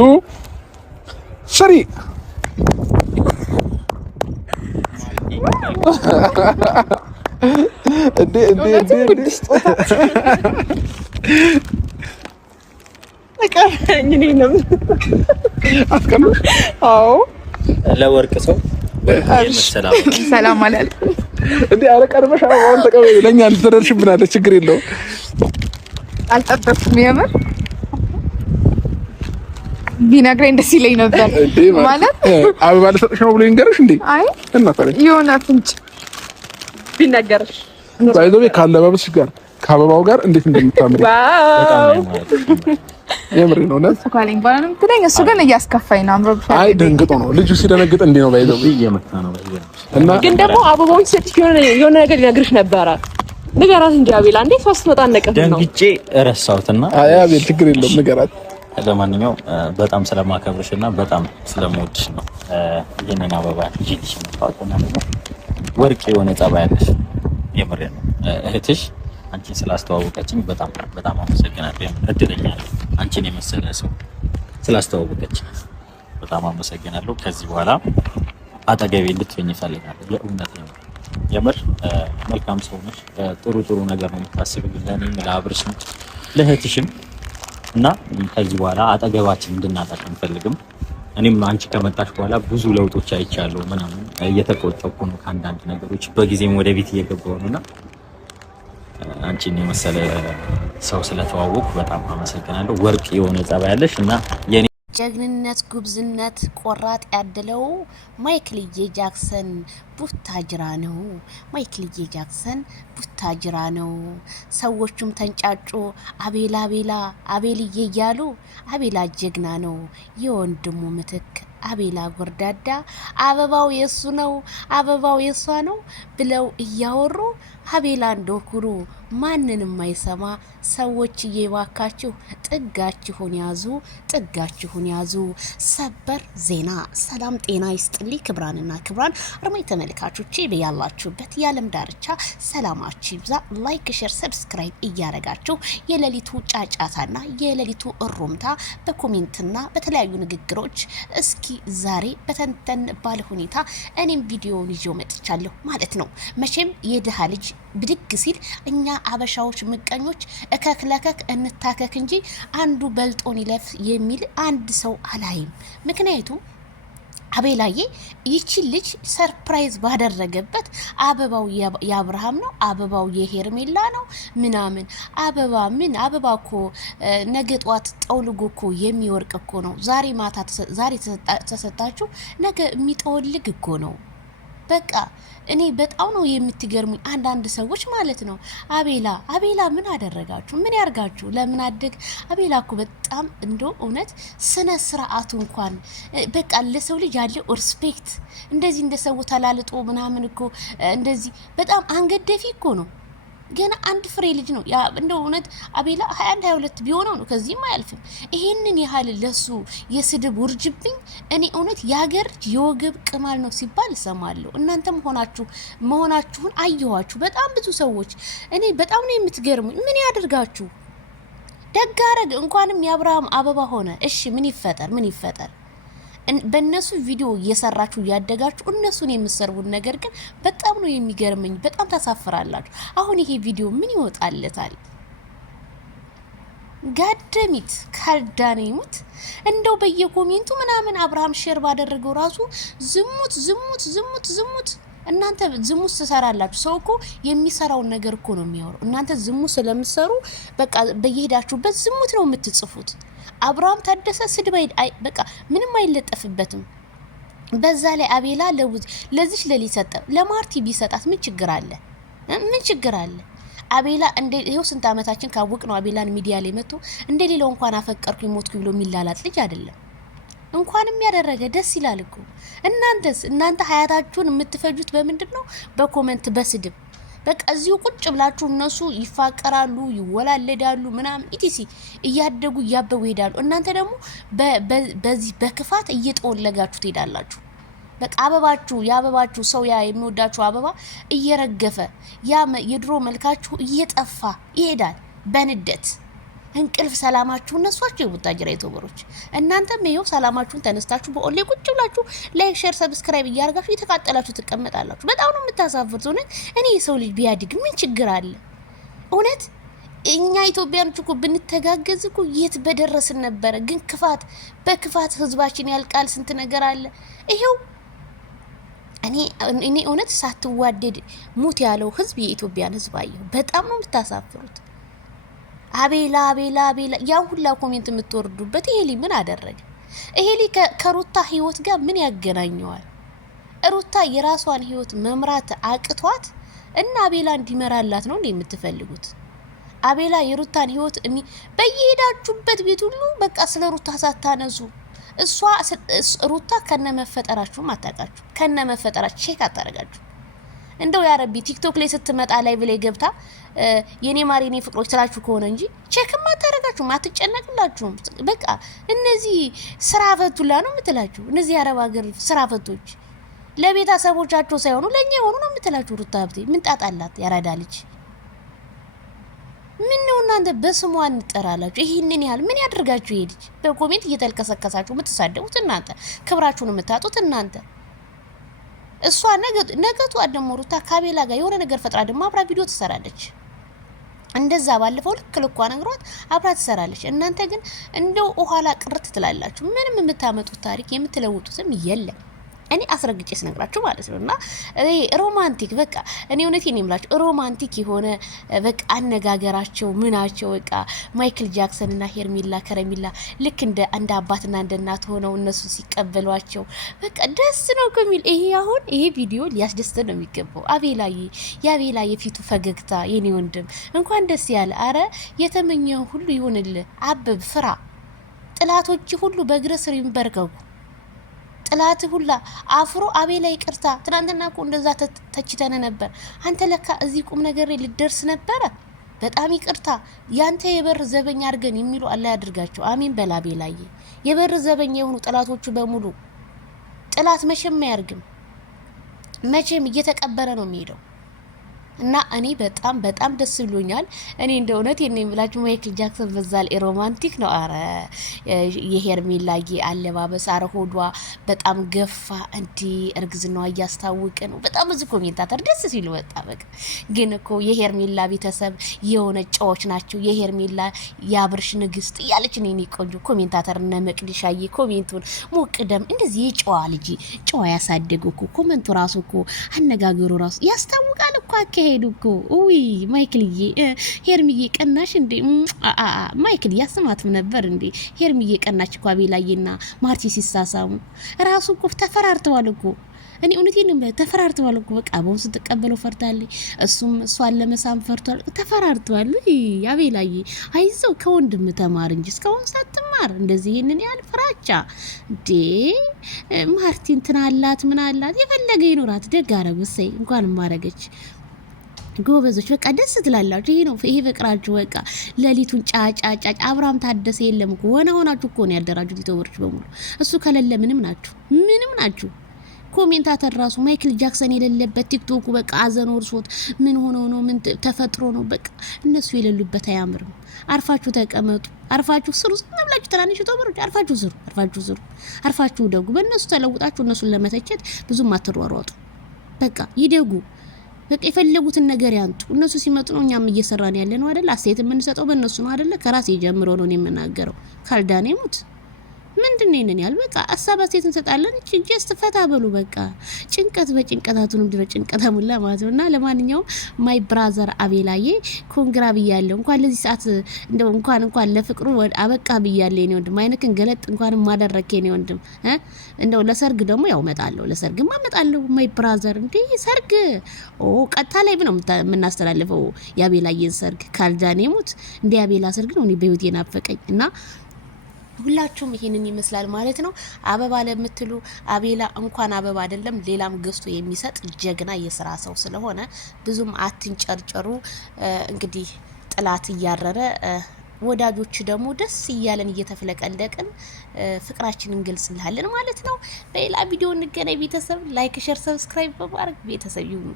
2 3 እንዴ አቀረኝ ነው አስቀምጥ። አዎ ለወርቅ ሰው ሰላም አላል እንዴ አረቀርበሽ አሁን ተቀበል ለኛ ልትደርሽብናለች ችግር የለውም አልጠበቅኩም የምር ቢነግረኝ ደስ ይለኝ ነበር ማለት አበባ ልሰጥሽ ነው ብሎ ይንገርሽ እንዴ አይ እና ታዲያ የሆነ ፍንጭ ቢነገርሽ ባይዘው ካለባበስሽ ጋር ከአበባው ጋር እንዴት እንደምታምሪ ዋው የምር ነው ነው ስኳሊን ባላንም ትለኝ እሱ ግን እያስከፋኝ ነው አምሮ ብቻ አይ ደንግጦ ነው ልጁ ሲደነግጥ እንዴ ነው ባይዘው እየመጣ ነው እና ግን ደግሞ አበባውን ሰጥሽ የሆነ ነገር ሊነግርሽ ነበር ንገራት እንጂ አቤላ እንዴ ሶስት መጣ ነቀፍ ነው ደንግጬ ረሳሁትና አይ አቤል ችግር የለውም ንገራት ለማንኛውም በጣም ስለማከብርሽና በጣም ስለምወድሽ ነው ይሄንን አበባ ይዤልሽ መጣሁና ወርቅ የሆነ ጸባይ ያለሽ የምር ነው እህትሽ አንቺን ስላስተዋወቀችኝ በጣም በጣም አመሰግናለሁ። እድለኛ ነኝ አንቺን የመሰለ ሰው ስላስተዋወቀችኝ በጣም አመሰግናለሁ። ከዚህ በኋላ አጠገቤ እንድትሆኚ እፈልጋለሁ። የእውነት ነው የምር መልካም ሰው ነሽ። ጥሩ ነገር ነው የምታስቢው ለኔም ለአብርሽም ለእህትሽም እና ከዚህ በኋላ አጠገባችን እንድናጣሽ አንፈልግም። እኔም አንቺ ከመጣሽ በኋላ ብዙ ለውጦች አይቻለሁ ምናምን እየተቆጠብኩ ነው ከአንዳንድ ነገሮች በጊዜም ወደ ቤት እየገባሁ ነውና አንቺን የመሰለ ሰው ስለተዋወቁ በጣም አመሰግናለሁ። ወርቅ የሆነ ጸባይ ያለሽ እና የኔ ጀግንነት ጉብዝነት ቆራጥ ያደለው ማይክልዬ ጃክሰን ቡታጅራ ነው። ማይክልዬ ጃክሰን ቡታጅራ ነው። ሰዎቹም ተንጫጩ አቤልዬ እያሉ አቤላ ጀግና ነው። የወንድሙ ምትክ አቤላ ጎርዳዳ አበባው የሱ ነው አበባው የሷ ነው ብለው እያወሩ አቤላ እንደኩሩ ማንንም አይሰማ። ሰዎች እየባካችሁ ጥጋችሁን ያዙ። ሰበር ዜና። ሰላም ጤና ይስጥልኝ ክብራንና ክብራን አርማይ ተመልካቾቼ በያላችሁበት የዓለም ዳርቻ ሰላማችሁ ይብዛ። ላይክ ሼር ሰብስክራይብ እያረጋችሁ የሌሊቱ ጫጫታና የሌሊቱ እሩምታ በኮሜንትና በተለያዩ ንግግሮች እስኪ ዛሬ በተንተን ባለ ሁኔታ እኔም ቪዲዮውን ይዤ መጥቻለሁ ማለት ነው። መቼም የድሃ ልጅ ብድግ ሲል እኛ አበሻዎች ምቀኞች እከክለከክ እንታከክ እንጂ አንዱ በልጦን ይለፍ የሚል አንድ ሰው አላይም። ምክንያቱም አቤላዬ ይቺ ልጅ ሰርፕራይዝ ባደረገበት አበባው የአብርሃም ነው አበባው የሄርሜላ ነው ምናምን አበባ እኮ ነገ ጧት ጠውልጎ እኮ የሚወርቅ እኮ ነው። ዛሬ ተሰጣችሁ ነገ የሚጠወልግ እኮ ነው። በቃ እኔ በጣም ነው የምትገርሙኝ አንዳንድ ሰዎች ማለት ነው። አቤላ ምን አደረጋችሁ? ምን ያርጋችሁ? ለምን አደግ? አቤላ እኮ በጣም እንደው እውነት ስነ ስርዓቱ እንኳን በቃ ለሰው ልጅ ያለው ሪስፔክት እንደዚህ እንደ ሰው ተላልጦ ምናምን እኮ እንደዚህ በጣም አንገደፊ እኮ ነው። ገና አንድ ፍሬ ልጅ ነው። ያ እንደው እውነት አቤላ 21 22 ቢሆነው ነው ከዚህም አያልፍም። ይሄንን ያህል ለሱ የስድብ ውርጅብኝ እኔ እውነት ያገር የወገብ ቅማል ነው ሲባል እሰማለሁ። እናንተም መሆናችሁን አየኋችሁ በጣም ብዙ ሰዎች። እኔ በጣም ነው የምትገርሙኝ። ምን ያደርጋችሁ? ደጋረግ እንኳንም የአብርሃም አበባ ሆነ። እሺ ምን ይፈጠር? በእነሱ ቪዲዮ እየሰራችሁ ያደጋችሁ እነሱን የምትሰርቡን ነገር ግን በጣም ነው የሚገርመኝ። በጣም ታሳፍራላችሁ። አሁን ይሄ ቪዲዮ ምን ይወጣለታል? ጋደሚት ካልዳኔሙት እንደው በየኮሜንቱ ምናምን አብርሃም ሼር ባደረገው ራሱ ዝሙት እናንተ ዝሙት ትሰራላችሁ። ሰው እኮ የሚሰራውን ነገር እኮ ነው የሚያወራው። እናንተ ዝሙት ስለምትሰሩ በቃ በየሄዳችሁበት ዝሙት ነው የምትጽፉት። አብርሃም ታደሰ ስድብ በቃ ምንም አይለጠፍበትም። በዛ ላይ አቤላ ለዚህ ለሊሰጠ ለማርቲ ቢሰጣት ምን ችግር አለ? አቤላ እንደ ይሄው ስንት አመታችን ካወቅ ነው አቤላን ሚዲያ ላይ መጥቶ እንደ ሌላው እንኳን አፈቀርኩ ሞትኩ ብሎ የሚላላጥ ልጅ አይደለም። እንኳንም ያደረገ ደስ ይላል እኮ። እናንተ ሀያታችሁን የምትፈጁት በምንድነው? በኮሜንት በስድብ በቃ እዚሁ ቁጭ ብላችሁ እነሱ ይፋቀራሉ ይወላለዳሉ ምናምን ኢቲሲ እያደጉ እያበቡ ይሄዳሉ። እናንተ ደግሞ በዚህ በክፋት እየተወለጋችሁ ትሄዳላችሁ። በቃ ያበባችሁ ሰው ያ የሚወዳችሁ አበባ እየረገፈ ያ የድሮ መልካችሁ እየጠፋ ይሄዳል በንደት። እንቅልፍ ሰላማችሁን ነሷችሁ የቡታጅራ ዩቲዩበሮች። እናንተም ይሄው ሰላማችሁን ተነስታችሁ በኦንሌ ቁጭ ብላችሁ ላይክ፣ ሼር፣ ሰብስክራይብ እያደረጋችሁ እየተቃጠላችሁ ትቀመጣላችሁ። በጣም ነው የምታሳፍሩት። እውነት እኔ የሰው ልጅ ቢያድግ ምን ችግር አለ? እውነት እኛ ኢትዮጵያኖች እኮ ብንተጋገዝ እኮ የት በደረስን ነበረ። ግን ክፋት በክፋት ህዝባችን ያልቃል። ስንት ነገር አለ። ይሄው እኔ እውነት ሳትዋደድ ሙት ያለው ህዝብ የኢትዮጵያን ህዝብ አየሁ። በጣም ነው የምታሳፍሩት። አቤላ ያን ሁላ ኮሜንት የምትወርዱበት ይሄ ምን አደረገ? ይሄ ከሩታ ህይወት ጋር ምን ያገናኘዋል? ሩታ የራሷን ህይወት መምራት አቅቷት እና አቤላ እንዲመራላት ነው እንዴ የምትፈልጉት? አቤላ የሩታን ህይወት በየሄዳችሁበት ቤት ሁሉ በቃ ስለ ሩታ ሳታነሱ ሩታ ከነመፈጠራችሁ አታውቃችሁ። ከነመፈጠራችሁ ቼክ አታረጋችሁ። እንደው ያ ረቢ ቲክቶክ ላይ ስትመጣ ላይ ብለ ገብታ የኔ ማር የኔ ፍቅሮች ስላችሁ ከሆነ እንጂ ቼክማ አታረጋችሁም፣ አትጨነቅላችሁም። በቃ እነዚህ ስራ ፈቱላ ነው የምትላችሁ። እነዚህ አረብ ሀገር ስራ ፈቶች ለቤተሰቦቻቸው ሳይሆኑ ለኛ የሆኑ ነው የምትላችሁ። ሩታ ሀብቴ ምን ጣጣላት? ያራዳ ልጅ ምን ነው እናንተ በስሟ እንጠራላችሁ? ይሄንን ያህል ምን ያደርጋችሁ? ይሄ ልጅ በኮሜንት እየተልከሰከሳችሁ የምትሳደቡት እናንተ፣ ክብራችሁን የምታጡት እናንተ። እሷ ነገቱ አደሞ ሩታ ካቤላ ጋር የሆነ ነገር ፈጥራ ደግሞ አብራ ቪዲዮ ትሰራለች። እንደዛ ባለፈው ልኳ ነግሯት አብራ ትሰራለች። እናንተ ግን እንደው ኋላ ቅርት ትላላችሁ። ምንም የምታመጡት ታሪክ የምትለውጡትም የለም። እኔ አስረግጬ ስነግራችሁ ማለት ነውና ሮማንቲክ በቃ እኔ እውነቴን ነው የምላችሁ ሮማንቲክ የሆነ በቃ አነጋገራቸው ምናቸው በቃ ማይክል ጃክሰን እና ሄርሜላ ከረሜላ ልክ እንደ አባትና እንደ እናት ሆነው እነሱ ሲቀበሏቸው በቃ ደስ ነው ከሚል ይሄ ቪዲዮ ሊያስደስተን ነው የሚገባው። የአቤላ የፊቱ ፈገግታ የኔ ወንድም እንኳን ደስ ያለ። አረ የተመኘው ሁሉ ይሁንልህ። አበብ ፍራ። ጥላቶች ሁሉ በእግረ ስር ይንበርከኩ። ጥላት ሁላ አፍሮ አቤላ ይቅርታ። ትናንትና እኮ እንደዛ ተችተነ ነበር። አንተ ለካ እዚህ ቁም ነገር ላይ ልደርስ ነበረ። በጣም ይቅርታ። ያንተ የበር ዘበኛ አድርገን የሚሉ አላህ ያድርጋቸው። አሜን በል አቤላዬ። የበር ዘበኛ የሆኑ ጥላቶቹ በሙሉ ጥላት መቼም አያርግም። መቼም እየተቀበረ ነው የሚሄደው። እና እኔ በጣም ደስ ብሎኛል። እኔ እንደ እውነት የኔ ብላችሁ ማይክል ጃክሰን በዛል ሮማንቲክ ነው። አረ የሄርሜላዬ አለባበስ አረ ሆዷ በጣም ገፋ እንዲ እርግዝናዋ እያስታወቀ ነው። በጣም ብዙ ኮሜንታተር ደስ ሲሉ ወጣ። በቃ ግን እኮ የሄርሜላ ቤተሰብ የሆነ ጨዎች ናቸው። የሄርሜላ ያብርሽ ንግስት እያለች ነው የኔ ቆንጆ ኮሜንታተር እነ መቅዲሻዬ ኮሜንቱን ሞቅደም እንደዚህ የጨዋ ልጅ ጨዋ ያሳደጉ እኮ ኮሜንቱ ራሱ እኮ አነጋገሩ ራሱ ያስታውቃል እኮ ሄዱ እኮ ውይ ማይክልዬ ሄርሚዬ ቀናሽ እንዴ? ማይክል ያስማትም ነበር እንዴ? ሄርሚዬ ቀናች እኮ አቤላዬና ማርቲ ሲሳሳሙ ራሱ እኮ ተፈራርተዋል እኮ። እኔ እውነቴን ነው ተፈራርተዋል እኮ። በቃ አቦን ስትቀበለው ፈርታለች፣ እሷን ለመሳም ፈርቷል። ተፈራርተዋል። አቤላዬ አይዞህ ከወንድም ተማር እንጂ እስካሁን ሳትማር እንደዚህ ይሄንን ያህል ፍራቻ እንዴ? ማርቲ እንትን አላት ምን አላት? የፈለገ ይኖራት። ደግ አረጉሰይ እንኳን ማረገች። ጎበዞች በቃ ደስ ትላላችሁ። ይሄ ፍቅራችሁ በቃ ሌሊቱን ጫጫጫ አብራም ታደሰ የለም እኮ ሆናችሁ እኮ ነው ያደራጁት ዩቲዩበሮች በሙሉ። እሱ ከሌለ ምንም ናችሁ። ኮሜንታተር ራሱ ማይክል ጃክሰን የሌለበት ቲክቶኩ በቃ አዘን ወርሶት ምን ሆኖ ነው ምን ተፈጥሮ ነው በቃ እነሱ የሌሉበት አያምርም። አርፋችሁ ተቀመጡ፣ አርፋችሁ ስሩ። ዝምብላችሁ ትናንሽ ዩቲዩበሮች አርፋችሁ ስሩ፣ አርፋችሁ ደጉ። በእነሱ ተለውጣችሁ እነሱን ለመተቸት ብዙም አትሯሯጡ። በቃ ይደጉ። በቃ የፈለጉትን ነገር ያንጡ። እነሱ ሲመጡ ነው እኛም እየሰራን ያለ ነው አይደል? አስተያየት የምንሰጠው በእነሱ ነው አይደል? ከራሴ ጀምሮ ነው የምናገረው። ካልዳኔ ሙት ምንድነው ይነን ያል በቃ ሀሳብ አስተያየት እንሰጣለን። ጀስት ፈታ በሉ በቃ። ጭንቀት በጭንቀታቱንም ድረ ጭንቀታ ሙላ ማለት ነውና ለማንኛውም ማይ ብራዘር አቤላዬ ኮንግራ ብያለሁ። እንኳን ለዚህ ሰዓት እንደው እንኳን ለፍቅሩ አበቃ ብያለሁ። እኔ ወንድም አይነክን ገለጥ እንኳን ማደረከ እኔ ወንድም እንደው ለሰርግ ደግሞ ያው መጣለሁ። ለሰርግማ መጣለሁ ማይ ብራዘር። እንዴ ሰርግ ቀጥታ ላይ ነው የምናስተላልፈው የአቤላዬን ሰርግ። ካልዳኔ ሙት እንዴ አቤላ ሰርግ ነው እኔ በህይወቴ ናፈቀኝ እና ሁላችሁም ይሄንን ይመስላል ማለት ነው። አበባ ለምትሉ አቤላ እንኳን አበባ አይደለም ሌላም ገዝቶ የሚሰጥ ጀግና የስራ ሰው ስለሆነ ብዙም አትንጨርጨሩ። እንግዲህ ጥላት እያረረ ወዳጆች ደግሞ ደስ እያለን እየተፍለቀለቅን ፍቅራችንን እንገልጽልሃለን ማለት ነው። በሌላ ቪዲዮ እንገናኝ። ቤተሰብ ላይክ፣ ሼር፣ ሰብስክራይብ በማድረግ ቤተሰብ ይሁኑ።